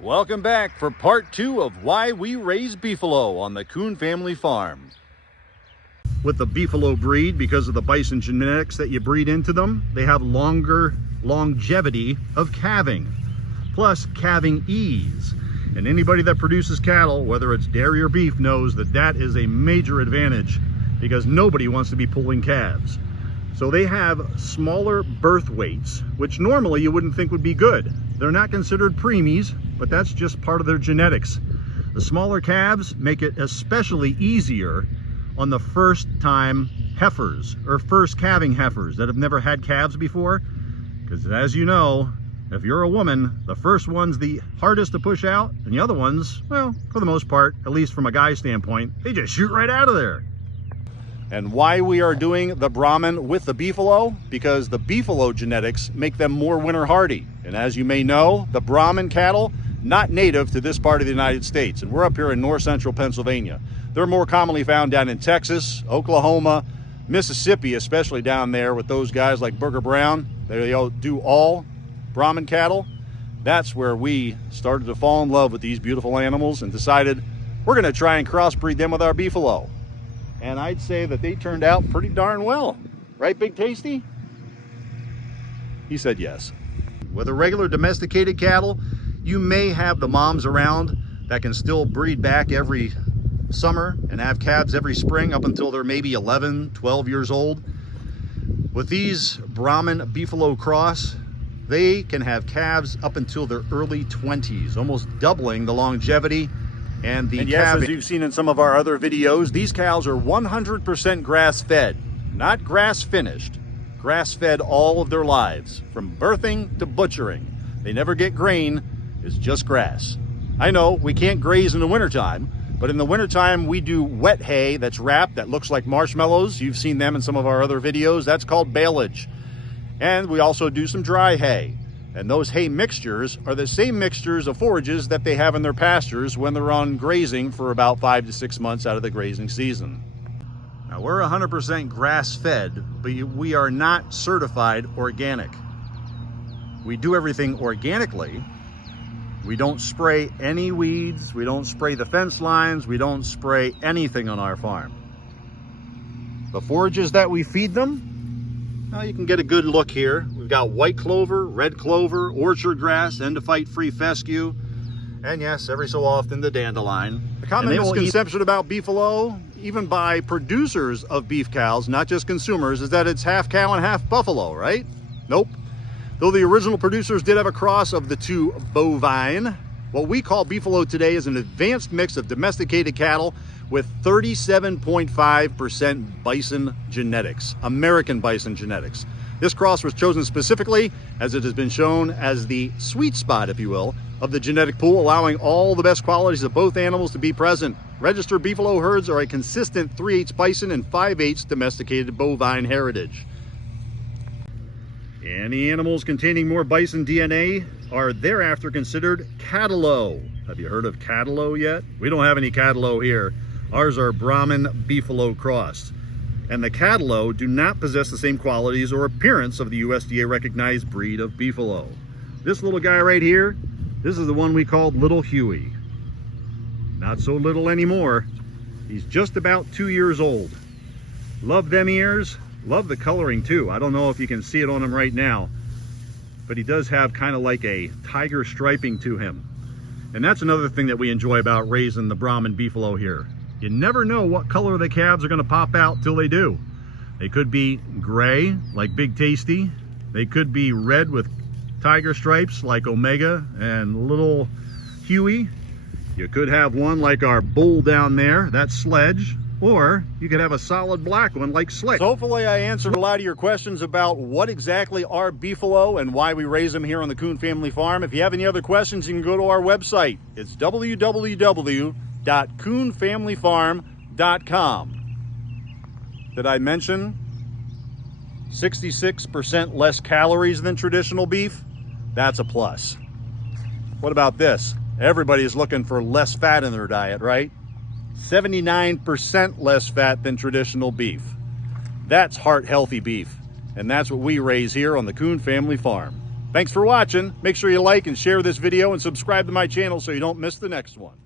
Welcome back for part 2 of why we raise beefalo on the Coon family farm. With the beefalo breed, because of the bison genetics that you breed into them, they have longer longevity of calving, plus calving ease. And anybody that produces cattle, whether it's dairy or beef, knows that that is a major advantage because nobody wants to be pulling calves. So they have smaller birth weights, which normally you wouldn't think would be good. They're not considered preemies, but that's just part of their genetics. The smaller calves make it especially easier on the first time heifers or first calving heifers that have never had calves before. Because as you know, if you're a woman, the first one's the hardest to push out, and the other ones, well, for the most part, at least from a guy's standpoint, they just shoot right out of there. And why we are doing the Brahman with the beefalo? Because the beefalo genetics make them more winter hardy. And as you may know, the Brahman cattle, not native to this part of the United States. And we're up here in north central Pennsylvania. They're more commonly found down in Texas, Oklahoma, Mississippi, especially down there with those guys like Burger Brown. They do all Brahman cattle. That's where we started to fall in love with these beautiful animals and decided we're going to try and crossbreed them with our beefalo. And I'd say that they turned out pretty darn well. Right, Big Tasty? He said yes. With a regular domesticated cattle, you may have the moms around that can still breed back every summer and have calves every spring up until they're maybe 11, 12 years old. With these Brahman Beefalo cross, they can have calves up until their early 20s, almost doubling the longevity and the calving. As you've seen in some of our other videos, these cows are 100% grass-fed, not grass-finished. Grass-fed all of their lives, from birthing to butchering. They never get grain, it's just grass. I know we can't graze in the wintertime, but in the wintertime we do wet hay that's wrapped, that looks like marshmallows. You've seen them in some of our other videos. That's called baleage. And we also do some dry hay. And those hay mixtures are the same mixtures of forages that they have in their pastures when they're on grazing for about 5 to 6 months out of the grazing season. Now we're 100% grass-fed, but we are not certified organic. We do everything organically. We don't spray any weeds. We don't spray the fence lines. We don't spray anything on our farm. The forages that we feed them, now you can get a good look here. We've got white clover, red clover, orchard grass, endophyte-free fescue, and yes, every so often the dandelion. The common misconception about beefalo, even by producers of beef cows, not just consumers, is that it's half cow and half buffalo, right? Nope. Though the original producers did have a cross of the two bovine, what we call beefalo today is an advanced mix of domesticated cattle with 37.5% bison genetics, American bison genetics. This cross was chosen specifically as it has been shown as the sweet spot, if you will, of the genetic pool, allowing all the best qualities of both animals to be present. Registered beefalo herds are a consistent 3/8 bison and 5/8 domesticated bovine heritage. Any animals containing more bison DNA are thereafter considered catalo. Have you heard of catalo yet? We don't have any catalo here. Ours are Brahman Beefalo crossed. And the catalo do not possess the same qualities or appearance of the USDA recognized breed of beefalo. This little guy right here, this is the one we called Little Huey. Not so little anymore. He's just about 2 years old. Love them ears. Love the coloring too. I don't know if you can see it on him right now, but he does have kind of like a tiger striping to him. And that's another thing that we enjoy about raising the Brahman Beefalo here. You never know what color the calves are going to pop out till they do. They could be gray like Big Tasty. They could be red with tiger stripes like Omega and Little Huey. You could have one like our bull down there, that's Sledge. Or you could have a solid black one like Slick. So hopefully I answered a lot of your questions about what exactly are beefalo and why we raise them here on the Coon Family Farm. If you have any other questions, you can go to our website. It's www.coonfamilyfarm.com. Did I mention 66% less calories than traditional beef? That's a plus. What about this? Everybody's looking for less fat in their diet, right? 79% less fat than traditional beef. That's heart-healthy beef, and that's what we raise here on the Coon Family Farm. Thanks for watching. Make sure you like and share this video and subscribe to my channel so you don't miss the next one.